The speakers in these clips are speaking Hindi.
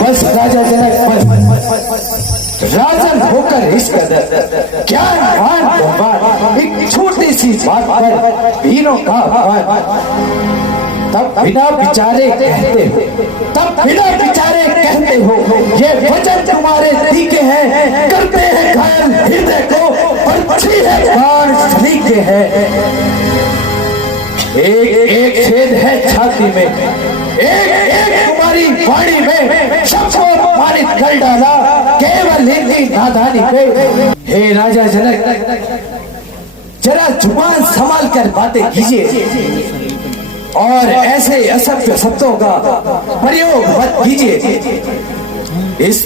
बस राजा जनक बस राजन होकर इस कदर ज्ञान मान एक छोटी सी बात पर वीरों का तब बिना विचारे कहते हो, तब बिना विचारे कहते हो, ये वचन तुम्हारे तीखे हैं, करते हैं घायल हृदय को, अच्छी है बाण सलीके है। एक एक छेद है छाती में, एक एक तुम्हारी वाणी में, सबको अपमानित कर डाला केवल इनकी नादानी पे। हे राजा जनक, जरा जुबान संभाल कर बातें कीजिए और ऐसे असभ्य शब्दों का प्रयोग मत कीजिए। इस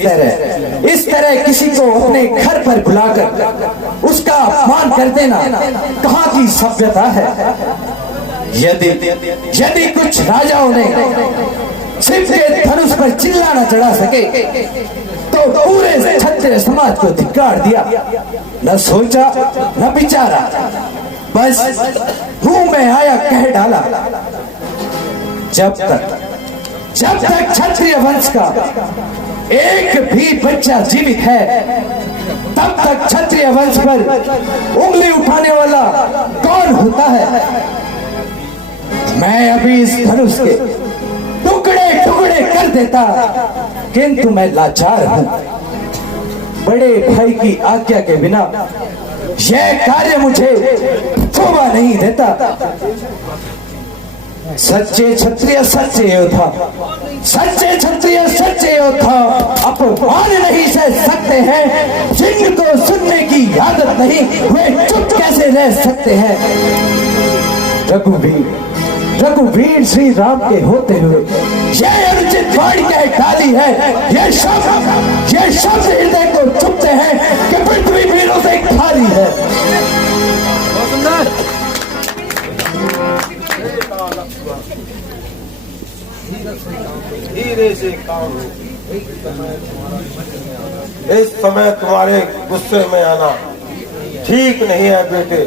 तरह किसी को अपने घर पर बुलाकर उसका अपमान कर देना कहाँ की सभ्यता है। यदि कुछ राजाओं ने सिर्फ के धनुष पर चिल्ला न चढ़ा सके तो पूरे क्षत्रिय समाज को धिक्कार दिया, न सोचा न विचारा, बस मुंह में आया कह डाला। जब तक क्षत्रिय वंश का एक भी बच्चा जीवित है तब तक क्षत्रिय वंश पर उंगली उठाने वाला कौन होता है। मैं अभी इस धनुष के टुकड़े टुकड़े कर देता, किंतु मैं लाचार हूं। बड़े भाई की आज्ञा के बिना यह कार्य मुझे शोभा नहीं देता। सच्चे क्षत्रिय सच्चे योद्धा, सच्चे क्षत्रिय सच्चे योद्धा अपमान नहीं सह सकते हैं। जिनको सुनने की आदत नहीं वे चुप कैसे रह सकते हैं। रघुवीर श्री राम के होते हुए यह अनुचित वाणी कह डाली है। ये शब्द हृदय को चुपते हैं कि पृथ्वी वीरों से खाली है। धीरे से काम, इस समय तुम्हारे गुस्से में आना ठीक नहीं है बेटे।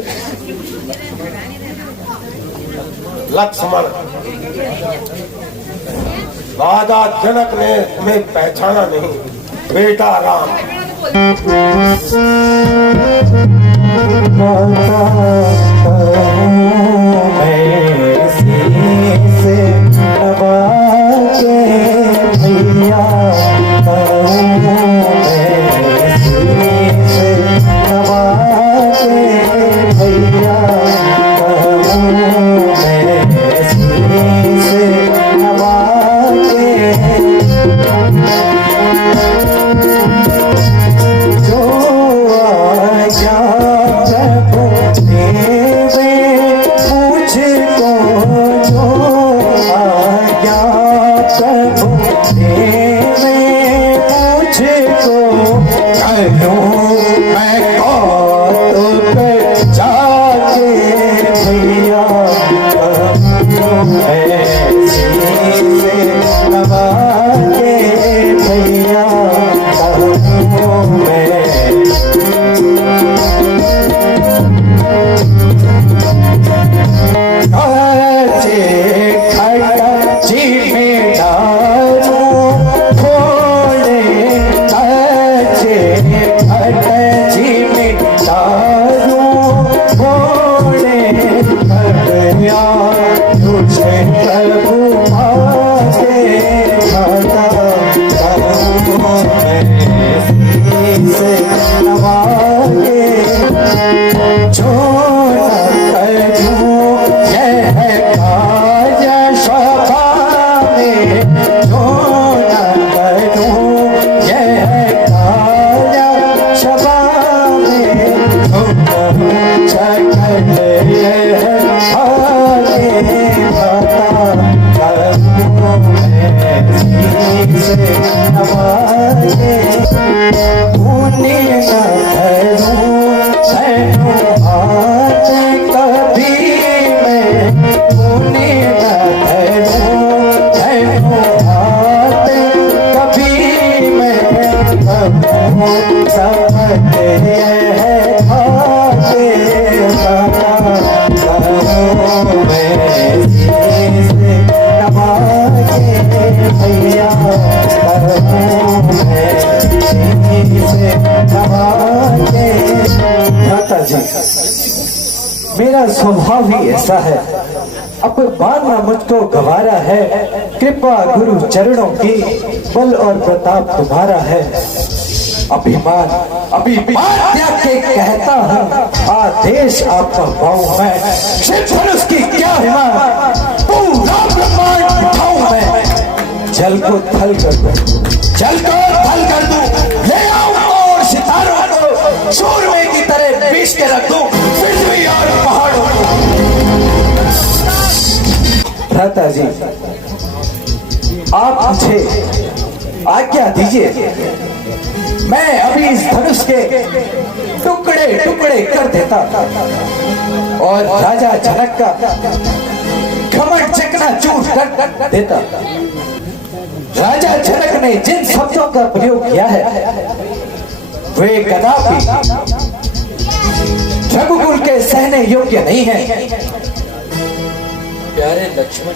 लक्ष्मण, राजा जनक ने तुम्हें पहचाना नहीं, बेटा राम। तुझे प्रभु आके भैया माता जी, मेरा स्वभाव ही ऐसा है, अब मानना मुझको गवारा है, कृपा गुरु चरणों की, बल और प्रताप तुम्हारा है। अभिमान त्याग के कहता हूँ, आदेश आपका पाऊं मैं, शिव धनुष की क्या हिम्मत, पूरा ब्रह्मांड दिखाऊं मैं। जल को थल कर दूं, ले आऊं और सितारों को सूरमे की तरह पीस के रख दूं, पृथ्वी और पहाड़ों को। भ्राता जी, आप मुझे आज्ञा दीजिए, मैं अभी इस धनुष के टुकड़े टुकड़े कर देता और राजा जनक का घमंड चकनाचूर कर देता। राजा जनक ने जिन शब्दों का प्रयोग किया है वे कदापि रघुकुल के सहने योग्य नहीं है। प्यारे लक्ष्मण,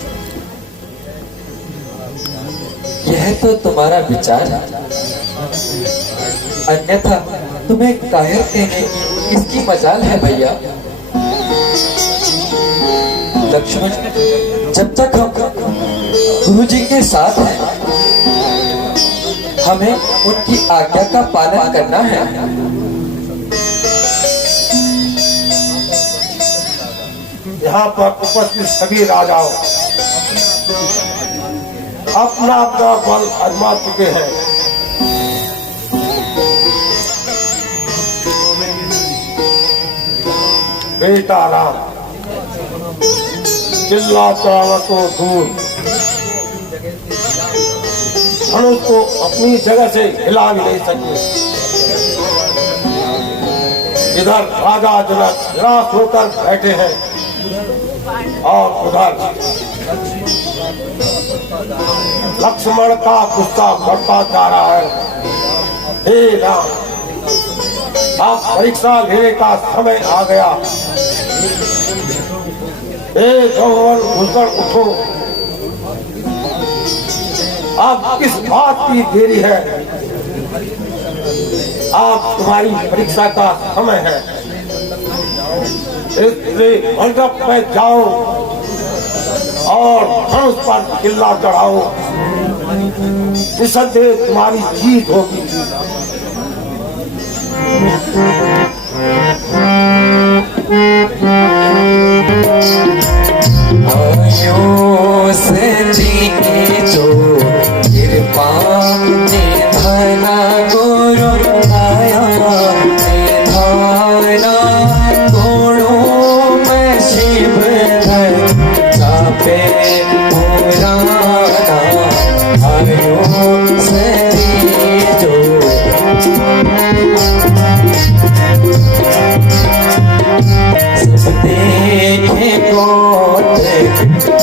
यह तो तुम्हारा विचार है, अन्यथा तुम्हें कायर कहने की इसकी मजाल है भैया। लक्ष्मण, जब तक हम गुरु जी के साथ हैं, हमें उनकी आज्ञा का पालन करना है। यहाँ पर उपस्थित सभी राजाओं अपना अपना बल आजमा चुके हैं। बेटा राम चिल्ला चढ़ावा को दूर, धनुष को अपनी जगह से हिला भी नहीं सके। इधर राजा जनक निराश होकर बैठे हैं और उधर लक्ष्मण का गुस्सा बढ़ता जा रहा है। हे राम, आप परीक्षा लेने का समय आ गया। हे भगवान, घुसकर उठो, आप किस बात की देरी है? आप तुम्हारी परीक्षा का समय है। इसलिए मंडप में जाओ और धनुष पर किल्ला चढ़ाओ, निसंदेह तुम्हारी जीत होगी। आयो से जो कृपा निधाना गुरु आया निधाना गुणों में शिव धन चापे पुराना। आयो से जो देखे को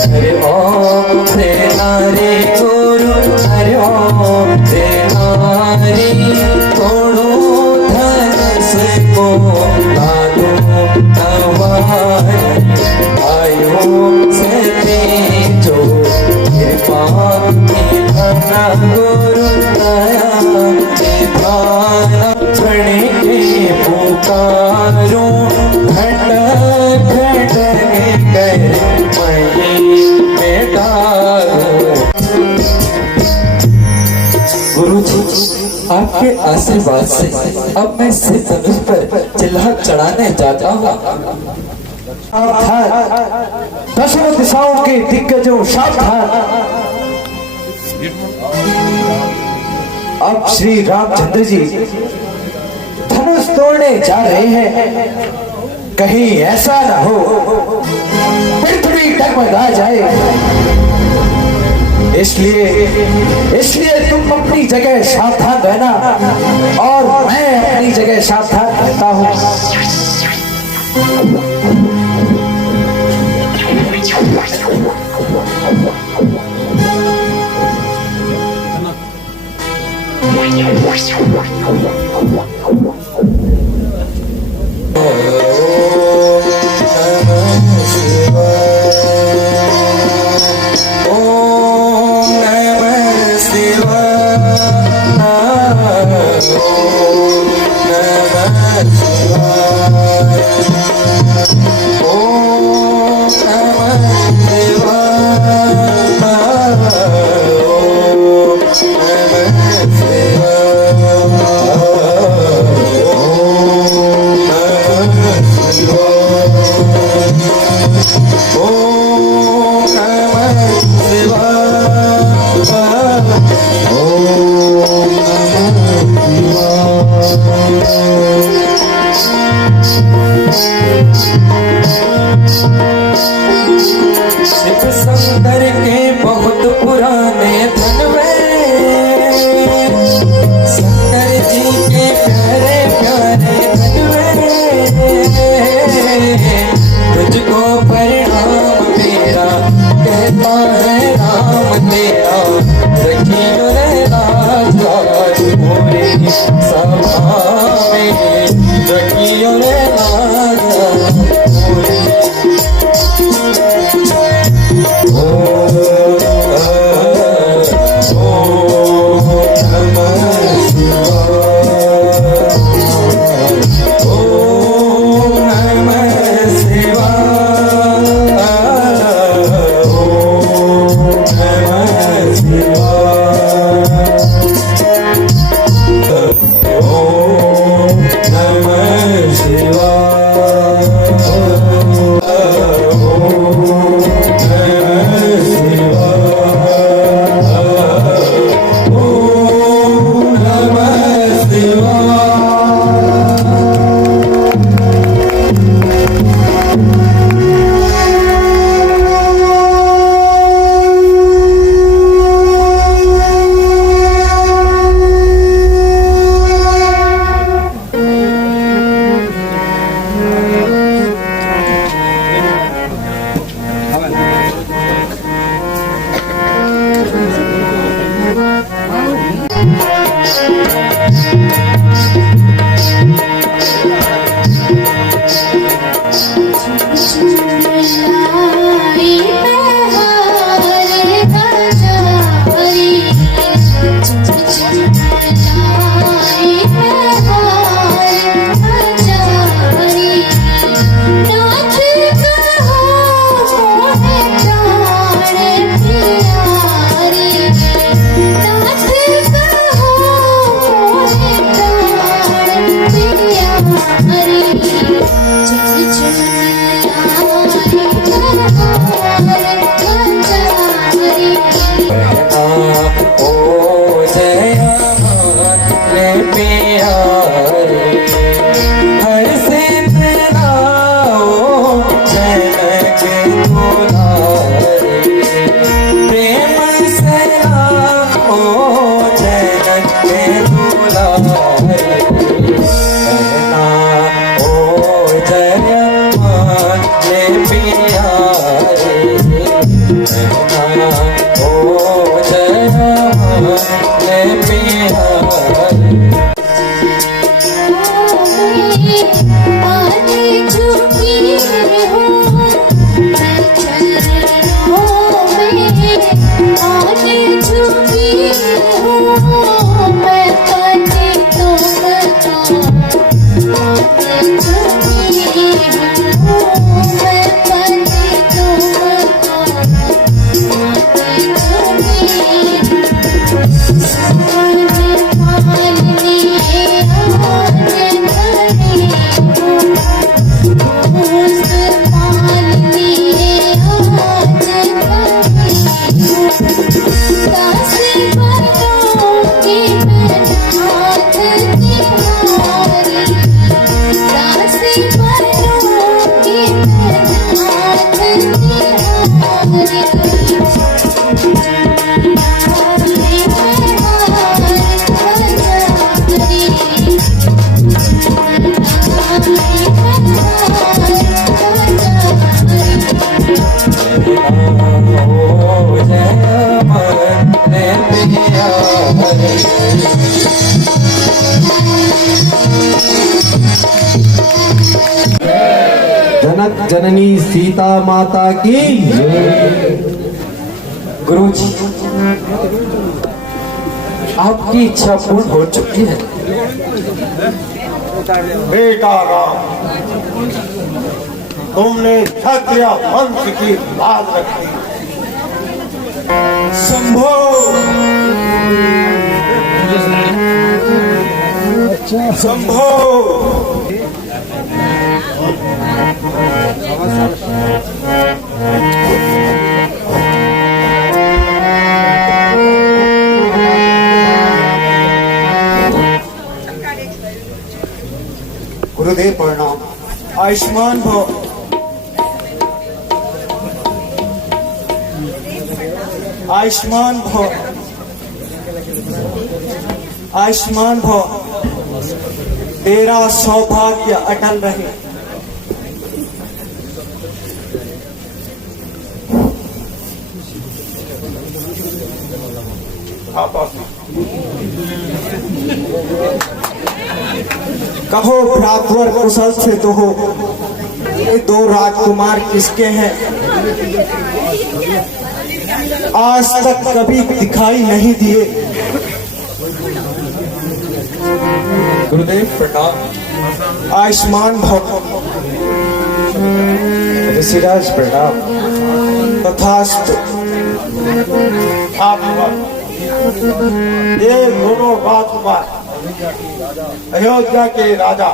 हरे ओम रे नारे गुरु, हरे ओम रे नारे तोड़ो धनुष को लादो तवार। आयो से जो कृपा निधाना गुरु दया निधाना। प्रण के पुकारो खंड खंड कर गुरु जी, आपके आशीर्वाद से अब मैं शिव धनुष पर चिल्ला चढ़ाने जाता हूँ। दसों दिशाओं के दिग्गजों सावधान, अब श्री रामचंद्र जी धनुष तोड़ने जा रहे हैं। कहीं ऐसा ना हो पृथ्वी डगमगा जाए। इसलिए तुम अपनी जगह सावधान रहना और मैं अपनी जगह सावधान रहता हूँ। ओम नमः जनक जननी सीता माता की गुरुजी, आपकी इच्छा पूर्ण हो चुकी है। बेटा राम, तुमने क्षत्रिय वंश की बात रखी। शंभो शंभो गुरुदेव प्रणाम। आयुष्मान भव। आयुष्मान भव। आयुष्मान भव। तेरा सौभाग्य अटल रहे। कहो भ्रातृवर कुशल से तो हो, ये दो राजकुमार किसके हैं? आज तक कभी दिखाई नहीं दिए। गुरुदेव प्रणाम। आयुष्मान भव। ऋषिराज प्रणाम। तथास्तु। आप ये दोनों राजकुमार अयोध्या के राजा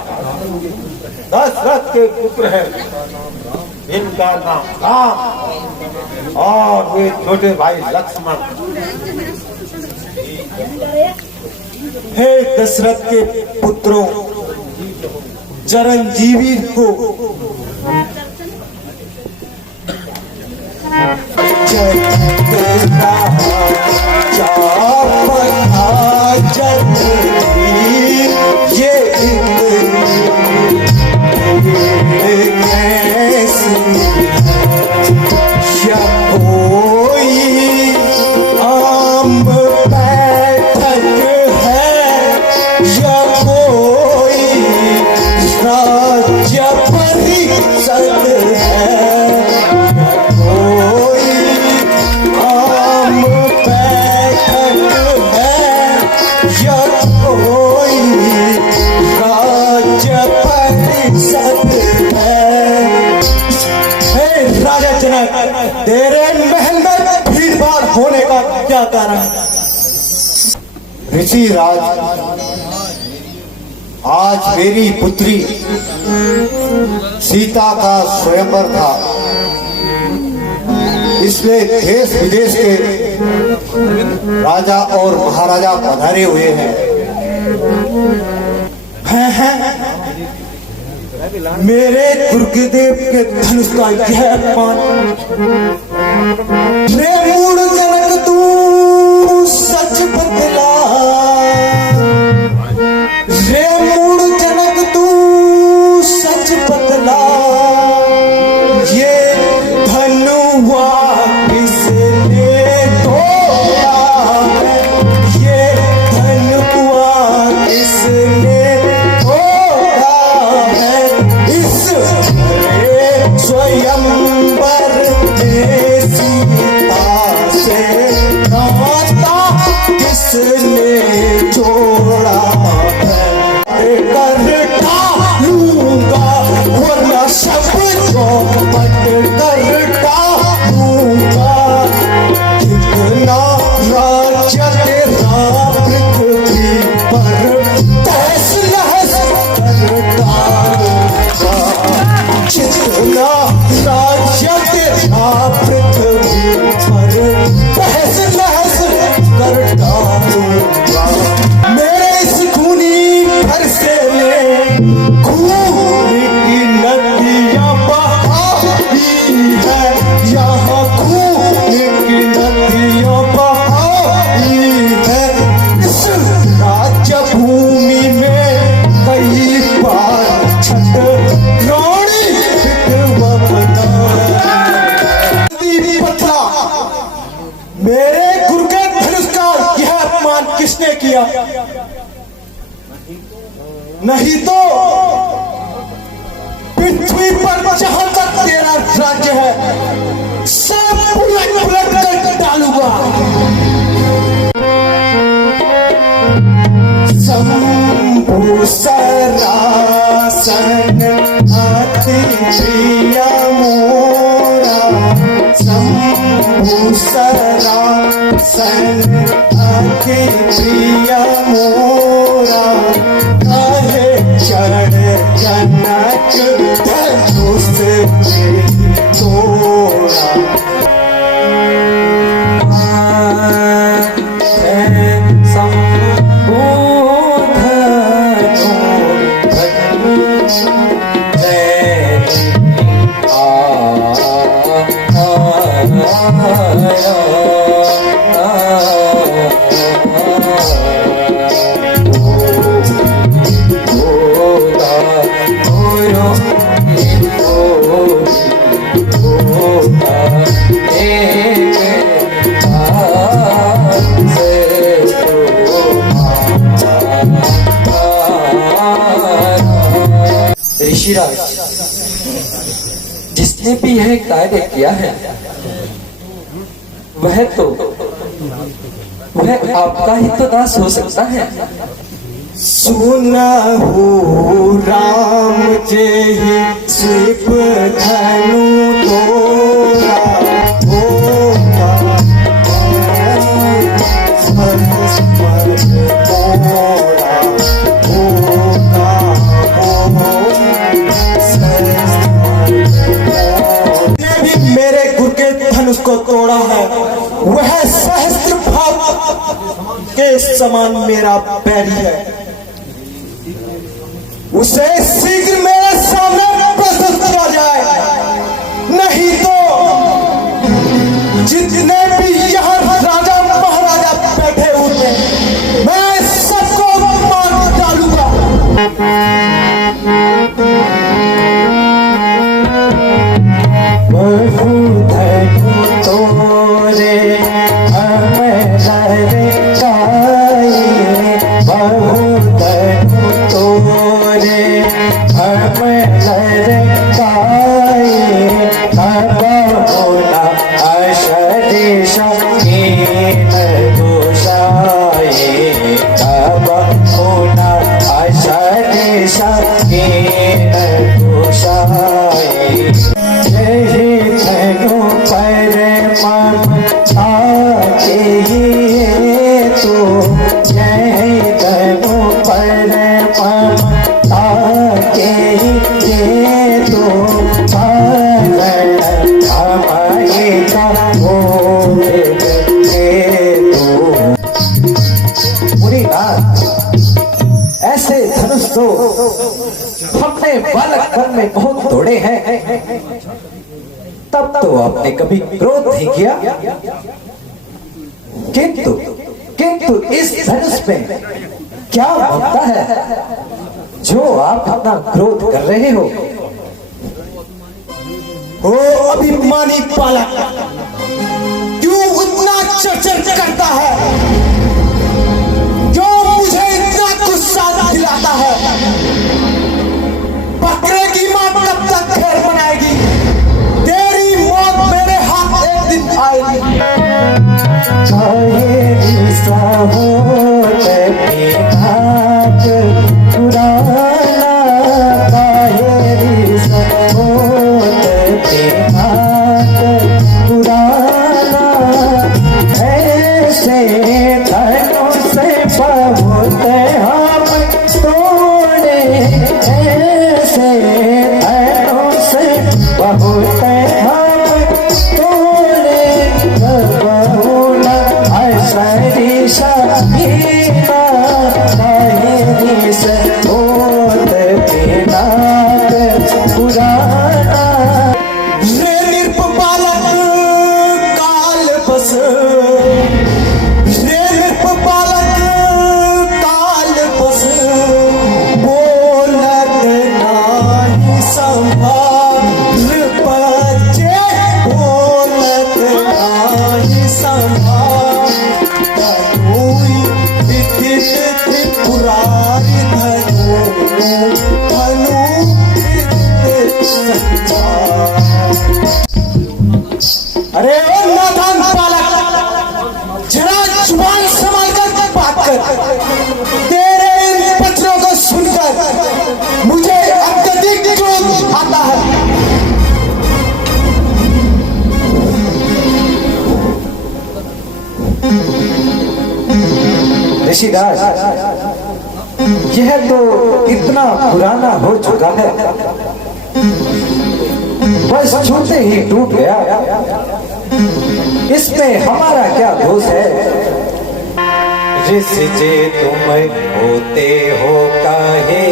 दशरथ के पुत्र हैं। इनका नाम राम और वे छोटे भाई लक्ष्मण। हे दशरथ के पुत्रों, चिरंजीवी को तेरे महल में भीड़ भाड़ होने का क्या कारण है? ऋषि राज, आज मेरी पुत्री सीता का स्वयंवर था, इसमें देश विदेश के राजा और महाराजा पधारे हुए हैं। मेरे दुर्गदेव के धनुष का यह अपमान, रे मूढ़ जनक तू सच बतला, रे मूढ़ जनक तू सच बतला, ये धनुआ किसने तोड़ा है, ये धनुआ किसने स्वयंवर में सीता से नाता किसने जोड़ा है, कर डालूंगा वरना सबको पट कर डालूंगा, कितना राज्य तेरा पृथ्वी पर तहस नहस कर डालूंगा, जितना राज्य तेरा पृथ्वी पर तहस नहस कर डालूंगा। मेरे इस खूनी घर से खून की नदियां बहाती है, यहाँ खून की नदियां बहाती है। इस राज्य भूमि में कई बार छठ रानी पत्थरा, मेरे गुरु के धनुष का यह अपमान किसने किया? नहीं तो पृथ्वी पर जहां तक तेरा राज्य है सब उलट कर डालूंगा। शंभु सरासन अति प्रिय मोरा, शंभु सरासन अति प्रिय मोरा, कहे चढ़ जनक धनुष तोड़ा। ऋषिराज, जिसने भी यह कार्य किया है वह आपका ही तो नाश हो सकता है। सुनहु राम जेहि सिप धनु तोरा, होगा ने भी मेरे गुर के धनुष को तोड़ा है, वह सहस्त्र भाव के समान मेरा बैरी है। उसे शीघ्र मेरे सामने प्रस्तुत किया जाए, नहीं तो जितने भी यहाँ राजा महाराजा बैठे हुए मैं सबको मार डालूंगा। बहु धनु तोरे अमर काये, बहु धनु तोरे अमर काये, तब होना अशदेश कीन दोषाये, तब होना अशदेश कीन दोषाये। यही धनु पर ममता के तो, यही धनु पर ममता के तो, पागल हमारे का भोग के तो। पूरी रात ऐसे धनुष तो हमने बालकपन में बहुत तोड़े हैं, तब तो आपने कभी क्रोध नहीं किया, किंतु इस धनुष में क्या ममता है जो आप अपना क्रोध कर रहे हो? ओ अभिमानी बालक, क्यों उतना चर्चा करता है? क्यों मुझे इतना गुस्सा दिलाता है? बकरे की मां कब तक खैर बनाएगी? तेरी मौत मेरे हाथ एक दिन आएगी। अरे ओ नादान बालक, जरा जुबान संभाल कर बात कर। तेरे इन पत्रों को सुनकर मुझे अत्यधिक क्रोध आता है। ऋषिराज, यह तो इतना पुराना हो चुका है, बस छूते ही टूट गया, इसमें हमारा क्या दोष है? ऋषि जे तुम होते हो काहे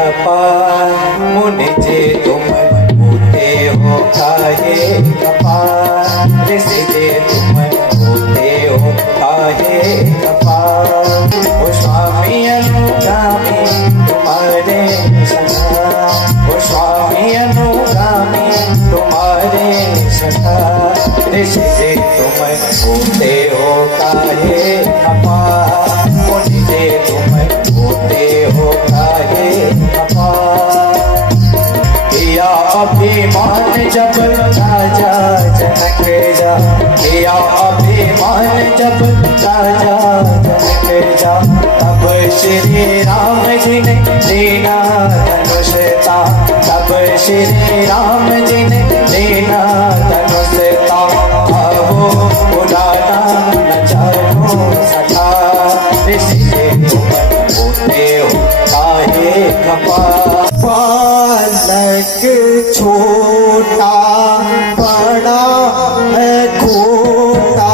अपार, मुनि जे तुम होते हो काहे अपार, ऋषि जे तुम होते हो काहे अपार। ओ स्वामी अनुगामी तुम्हारे सखा, ओ स्वामी अनुगामी तुम्हारे सखा, ऋषि जे तुम होते हो काहे अपार, मुनि जे तुम होते हो काहे अपार। किया अभिमान जब राजा जनक जा, किया अभिमान जब राजा जनक जा, तब श्री राम जी ने लेना धनुष ता, तब श्री राम जी ने लेना धनुष ता। आओ बुलाना न जाओ सखा, बालक छोटा बड़ा है खोटा,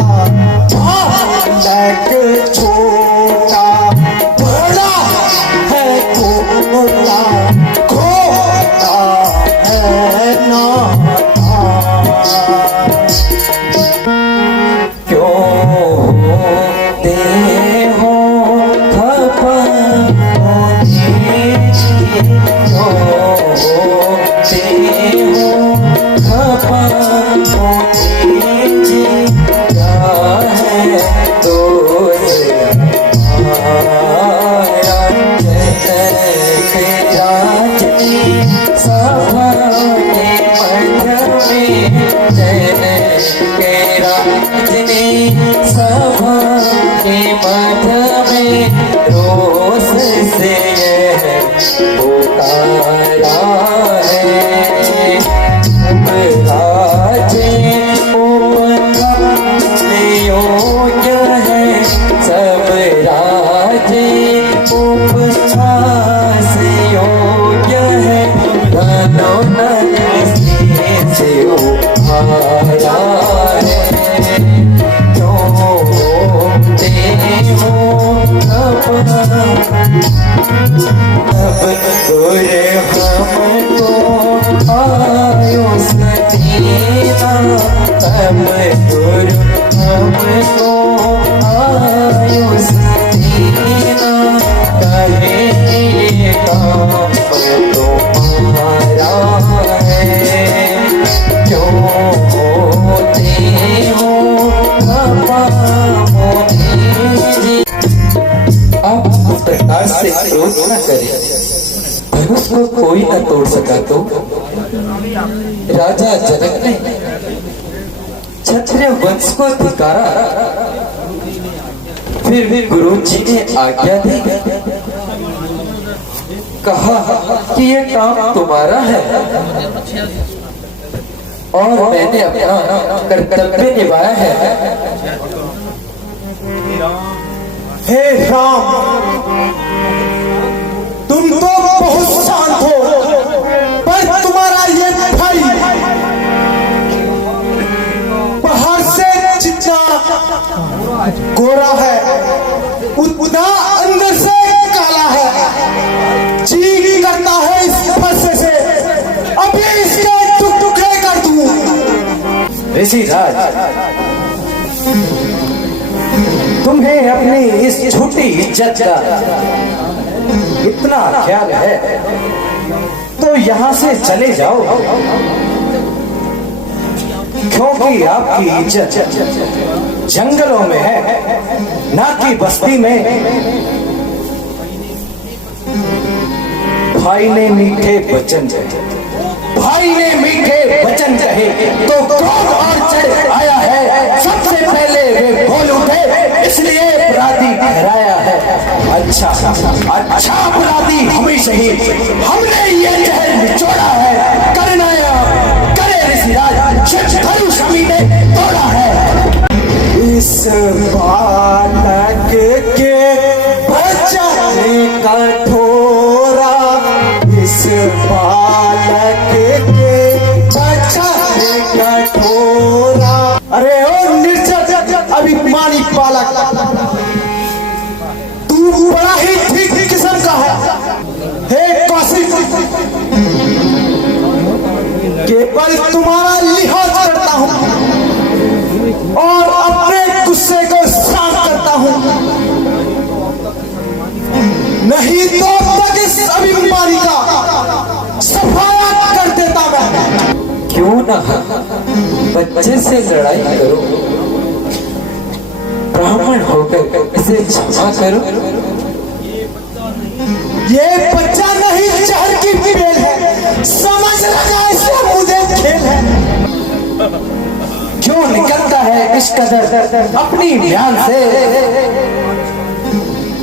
बालक छोटा बड़ा है खोटा, खोटा है नाता। क्यों दे हो खपा मोदी, क्यों दे हो खपा मोदी, क्या है दोष हमारा। जनक राजनी सभा के मध्य में, जनक राजनी सभा के मध्य में रोष से यह पुकारा है। राजे उपखाने योग्य है, सब राजे उपहास योग्य है। धनो नन से उभारा है, क्यों दे हो अपना। अब गुर हमको आयो सतीना, अब गुर हमको आयो सतीना, कहे काम तुम्हारा है। क्यों होते हो खपा मोदी। आप इस प्रकार से क्रोध न करें, धनुष को कोई न तोड़ सका तो राजा जनक ने क्षत्रिय वंश को धिकारा। फिर भी गुरु जी ने आज्ञा दी, कहा कि ये काम तुम्हारा है और मैंने अपना कर्तव्य निभाया है। हे राम, तुम तो बहुत शांत हो, पर तुम्हारा ये भाई बाहर से जितना गोरा है उतना अंदर से काला है। जी करता है इस फरसे से अभी इसके टुकड़े कर दूं। ऋषिराज, तुम्हें अपनी इस छोटी इज्जत का इतना ख्याल है तो यहाँ से चले जाओ, क्योंकि आपकी इज्जत जंगलों में है, ना कि बस्ती में। भाई ने मीठे वचन कहे, भाई ने मीठे वचन कहे तो क्रोध और चढ़ आया है। सबसे पहले वे बोल उठे, इसलिए अपराधी ठहराया है। अच्छा अच्छा अपराधी हमेशा ही हमने ये जहर निचोड़ा है। करना करे ऋषिराज, धनुष हमी ने तोड़ा है। इस बालक के बचाने का ठोरा, इस बालक के बचाने का ठोरा। अरे ओ निर्जर अभिमानी बालक, तू बड़ा ही ठीक किस्म का है। हे कौशिक, केवल तुम्हारा लिहाज करता हूं और अपने गुस्से को शांत करता हूं, नहीं तो तक इस अभिमानी का सफाया कर देता मैं। क्यों ना बच्चे से लड़ाई करो, ब्राह्मण होकर इसे क्षमा करो। ये बच्चा नहीं जहर की बेल है, समझ लगा इसे मुझे खेल है। क्यों निकलता है इस कदर अपनी बयान से?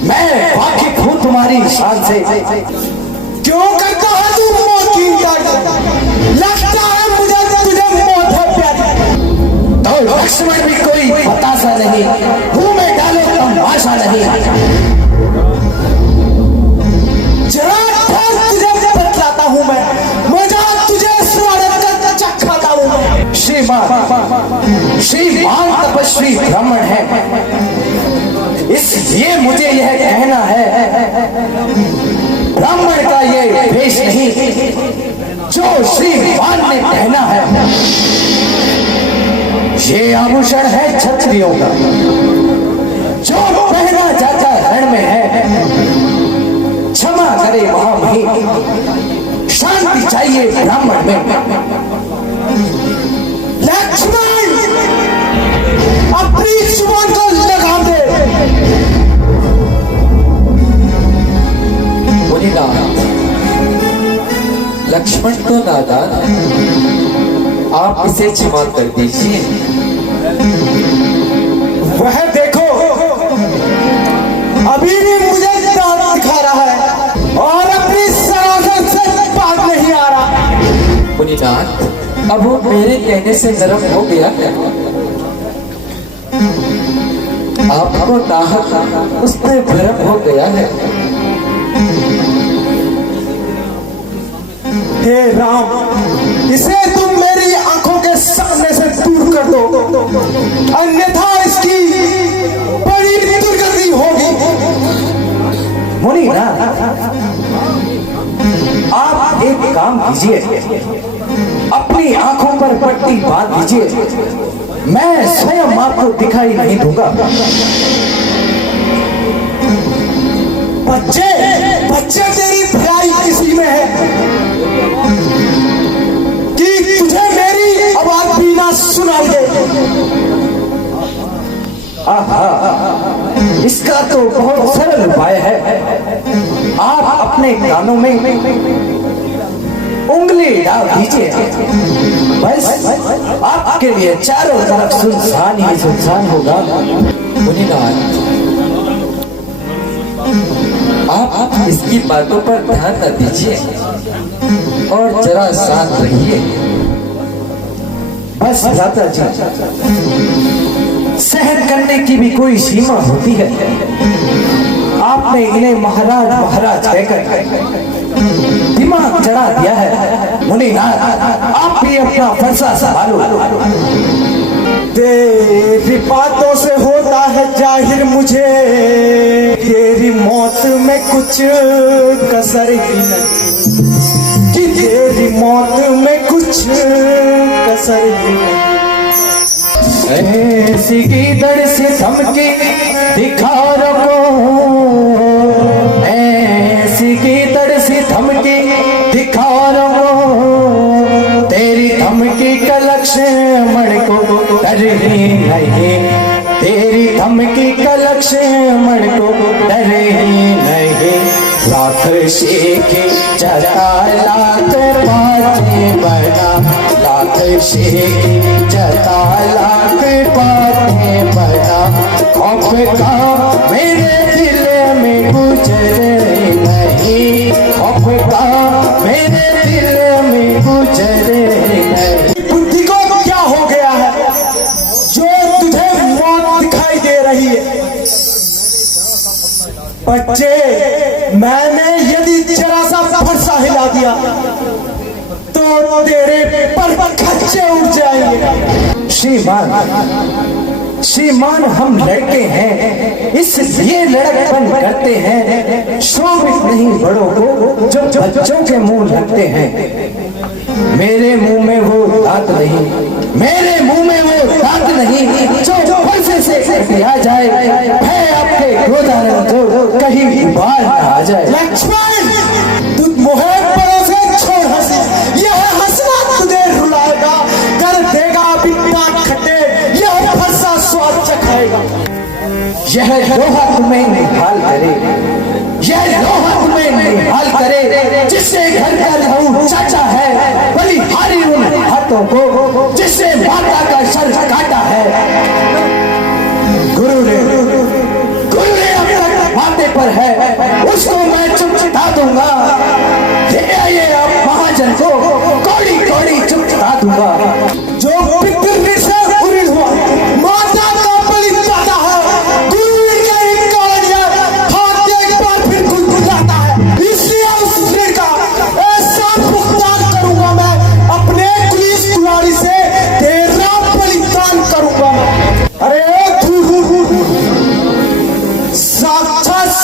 मैं वाकिफ हूं तुम्हारी शान से। क्यों करता है तू मौत की इंतजार? लगता है मुझे तुझे मौत है प्यारी। तो लक्ष्मण भी कोई बतासा नहीं, मुंह में डालो तमाशा नहीं। जरा तपस्वी ब्राह्मण है, इसलिए मुझे यह कहना है, ब्राह्मण का ये वेश नहीं जो श्रीमान ने पहना है। ये आभूषण है क्षत्रियों का, जो पहना जाता रण में है। क्षमा करे महामहिम, शांति चाहिए ब्राह्मण में। लक्ष्मण, अपनी जुबान को लगाम दे। मुनिनाथ, लक्ष्मण तो नादान है, आप इसे क्षमा कर दीजिए। वह देखो, अभी भी मुझे दांत दिखा रहा है और अपनी सरासर से बात नहीं आ रहा। मुनिनाथ, अब वो मेरे कहने से नरम हो गया है। आपको नाहक उस पर भ्रम हो गया है। हे राम, इसे तुम मेरी आंखों के सामने से दूर कर दो, अन्यथा इसकी बड़ी दुर्गति होगी। मुनि ना, आप एक काम कीजिए, अपनी आंखों पर पट्टी बांध दीजिए, मैं स्वयं आपको दिखाई नहीं दूंगा। बच्चे बच्चे तेरी भलाई किसी में है कि तुझे मेरी आवाज भी ना सुनाई दे। इसका तो बहुत सरल उपाय है। आप अपने कानों में उंगली डाल दीजिए, बस आपके लिए चारों तरफ सुनसान ही सुनसान होगा। मुनिनाथ, आप इसकी बातों पर ध्यान न दीजिए और जरा शांत रहिए। बस भ्राता जी, सहन करने की भी कोई सीमा होती है। आपने इन्हें महाराज महाराज कहकर दिमाग चढ़ा दिया है। मुनिनाथ, आप भी अपना फरसा संभालो। तेरी बातों से होता है जाहिर मुझे तेरी मौत में कुछ कसर ही नहीं, कि तेरी मौत में कुछ कसर ही नहीं। ऐसी की दड़ से धमकी दिखा रखो, ऐसी की दड़ से धमकी दिखा रखो, तेरी धमकी का लक्ष्मण को डर ही नहीं, तेरी धमकी का लक्ष्मण को डर ही नहीं। लाख शेख जता लाख बातें बना, लाख शेख जता लाख बातें बना, खौफ का मेरे दिल में गुजरे नहीं, खौफ का मेरे दिल में गुजरे नहीं। बुद्धि को क्या हो गया है जो तुझे मौत दिखाई दे रही है? बच्चे, मैंने यदि जरा सा फरसा हिला दिया तो तेरे पर खच्चे उड़ जाएंगे। श्रीमान, हम लड़के हैं, इसलिए लड़कपन करते हैं। शोभित नहीं बड़ों को जो बच्चों के मुंह लगते हैं। मेरे मुंह में वो दांत नहीं, मेरे मुंह में वो दांत नहीं जो फरसे से आ जाए, है आपके क्रोधानंद तो कहीं बाहर आ जाए। लक्ष्मण, तू मोहे परों से छोड़ हंसी, यह हंसना तुझे रुलाएगा, कर देगा बिना खट्टे, यह फरसा स्वाद चखाएगा। यह लोहा तुम्हें निहाल करे, यह लोहा तुम्हें निहाल करे, जिससे घर का लहू चाचा है, बलिहारी उन हाथों को जिससे माता का सर काटा है। गुरु ने अब तक माथे पर है, उसको मैं चुपचा दूंगा। ले आइए आप महाजन को, कौड़ी कौड़ी चुपचा दूंगा। जो पितृ से उड़ी हुआ माता का बलि दाता है, गुरु के ही कारण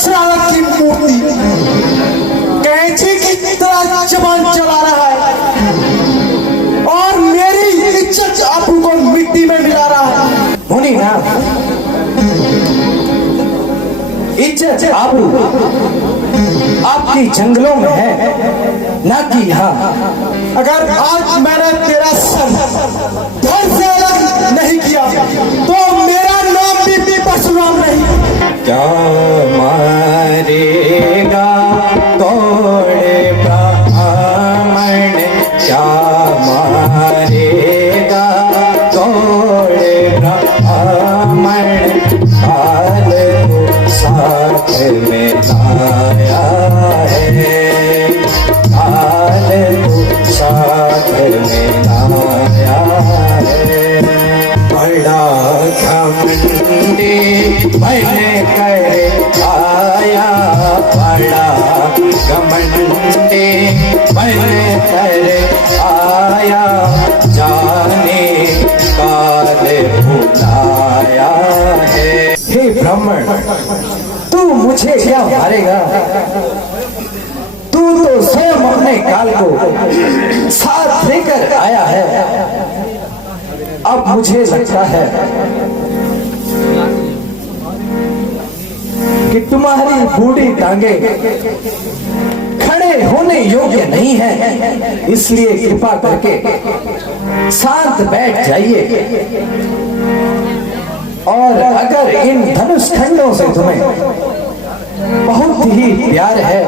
शरारत की मूर्ति कैंची की तरह जबान चला रहा है और मेरी इज्जत आपू को मिट्टी में मिला रहा है। मुनीनाथ, इज्जत आबरू आपकी जंगलों में है, ना कि यहाँ। अगर आज मैंने तेरा सर धड़ से अलग नहीं किया तो मेरा नाम भी परशुराम नहीं। क्या मारेगा कौड़े ब्राह्मण, क्या मारेगा कौड़े ब्राह्मण, काल को साथ में लाया है, काल को साथ में लाया है। बड़ा घमंडी बन कर आया, बड़ा घमंडी बन कर आया, जाने काल बुलाया है। हे ब्राह्मण, तू मुझे क्या मारेगा? तू तो स्वयं अपने काल को साथ लेकर आया है। अब मुझे लगता है कि तुम्हारी बूढ़ी टांगे खड़े होने योग्य नहीं है, इसलिए कृपा करके शांत बैठ जाइए। और अगर इन धनुष खंडों से तुम्हें बहुत ही प्यार है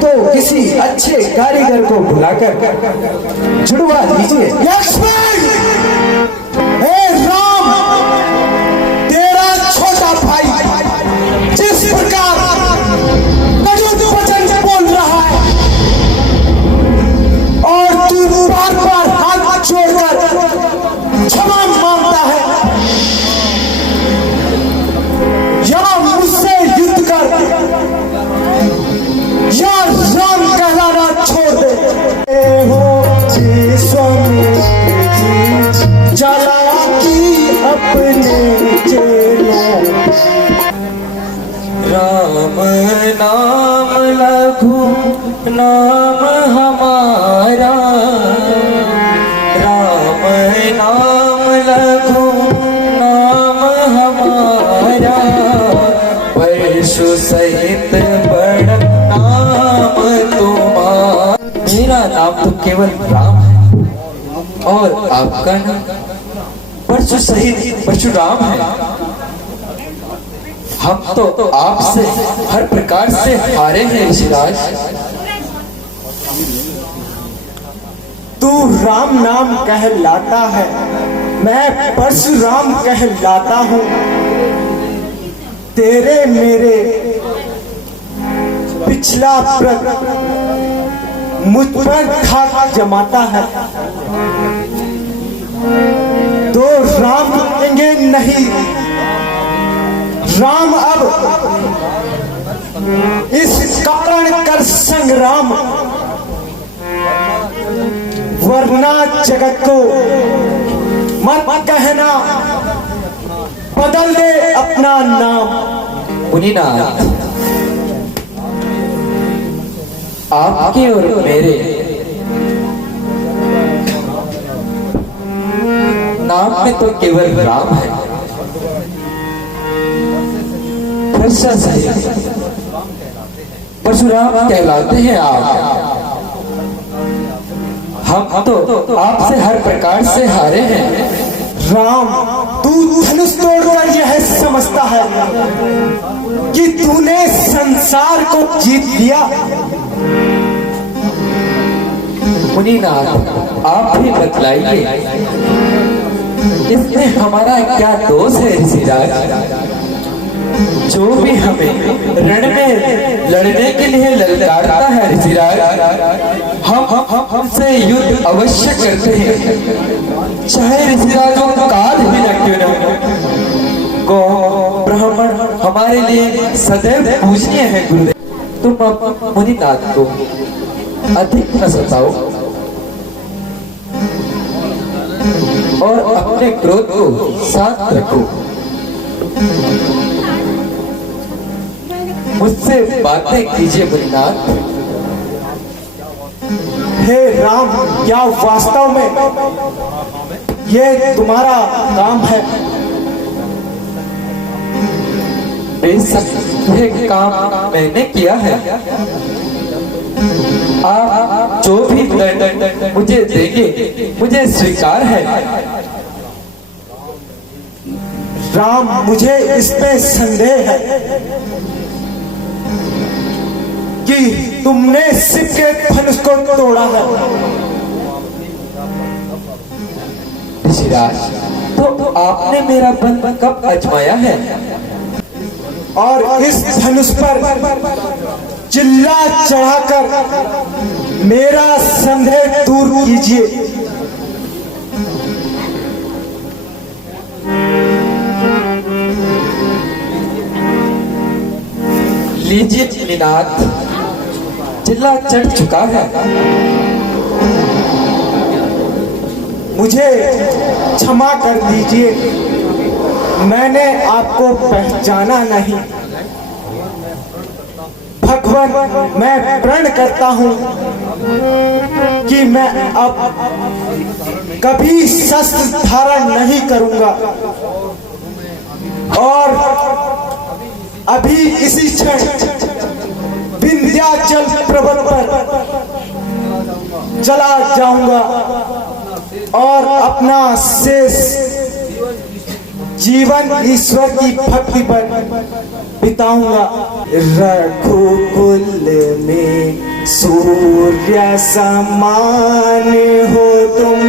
तो किसी अच्छे कारीगर को बुलाकर जुड़वा दीजिए। लक्ष्मण, हे राम, तेरा छोटा भाई जिस प्रकार कटु वचन बोल रहा है और तू बार बार हाथ जोड़कर क्षमा मांगता है, या मुझसे युद्ध कर या राम कहलाना छोड़ दे। जला की अपने चेलों, राम नाम लघु नाम हमारा, राम नाम लघु नाम हमारा, परशु सहित बड़ नाम तुम्हारा। मेरा नाम तो केवल राम है और आपका नाम परशु सहित परशुराम है। हम तो आपसे हर प्रकार से हारे हैं ऋषिराज। तू राम नाम कहलाता है, मैं परशुराम कहलाता हूँ। तेरे मेरे पिछला व्रत मुझ पर खाक जमाता है तो राम कहेंगे नहीं। राम अब इस कारण कर संग्राम, वरना जगत को मत कहना बदल दे अपना नाम। मुनीनाथ, आपके और मेरे नाम में तो केवल राम है। परशुराम कहलाते हैं आप। हम तो आपसे हर प्रकार से हारे हैं। राम, तू धनुष तोड़कर यह समझता है कि तूने संसार को जीत लिया। मुनीनाथ, आप भी बतलाइए, इसमें हमारा क्या दोष है ऋषिराज? जो भी हमें रण में लड़ने के लिए ललकारता है ऋषिराज, हम हमसे युद्ध अवश्य करते हैं, चाहे ऋषिराजों का काल भी न क्यों न हो। गौ ब्राह्मण हमारे लिए सदैव पूजनीय है गुरुदेव। तुम अब मुनीनाथ को अधिक न सताओ और अपने क्रोध को शांत रखो। मुझसे बातें कीजिए मुनिनाथ। हे राम, क्या वास्तव में ये तुम्हारा काम है? बेशक यह काम मैंने किया है। आप जो भी दंड मुझे देंगे मुझे स्वीकार है। राम, मुझे इसमें संदेह है कि तुमने शिव के धनुष को तोड़ा है। ऋषिराज, तो आपने मेरा बंध कब आजमाया है? और इस धनुष पर चिल्ला चढ़ाकर मेरा संदेह दूर कीजिए। लीजिए मुनिनाथ, चिल्ला चढ़ चुका है। मुझे क्षमा कर दीजिए, मैंने आपको पहचाना नहीं। भगवान, मैं प्रण करता हूं कि मैं अब कभी शस्त्र धारण नहीं करूंगा और अभी इसी क्षण विंध्याचल पर्वत पर चला जाऊंगा और अपना शेष जीवन ईश्वर की भक्ति पर बिताऊंगा। रघुकुल में सूर्य समान हो तुम,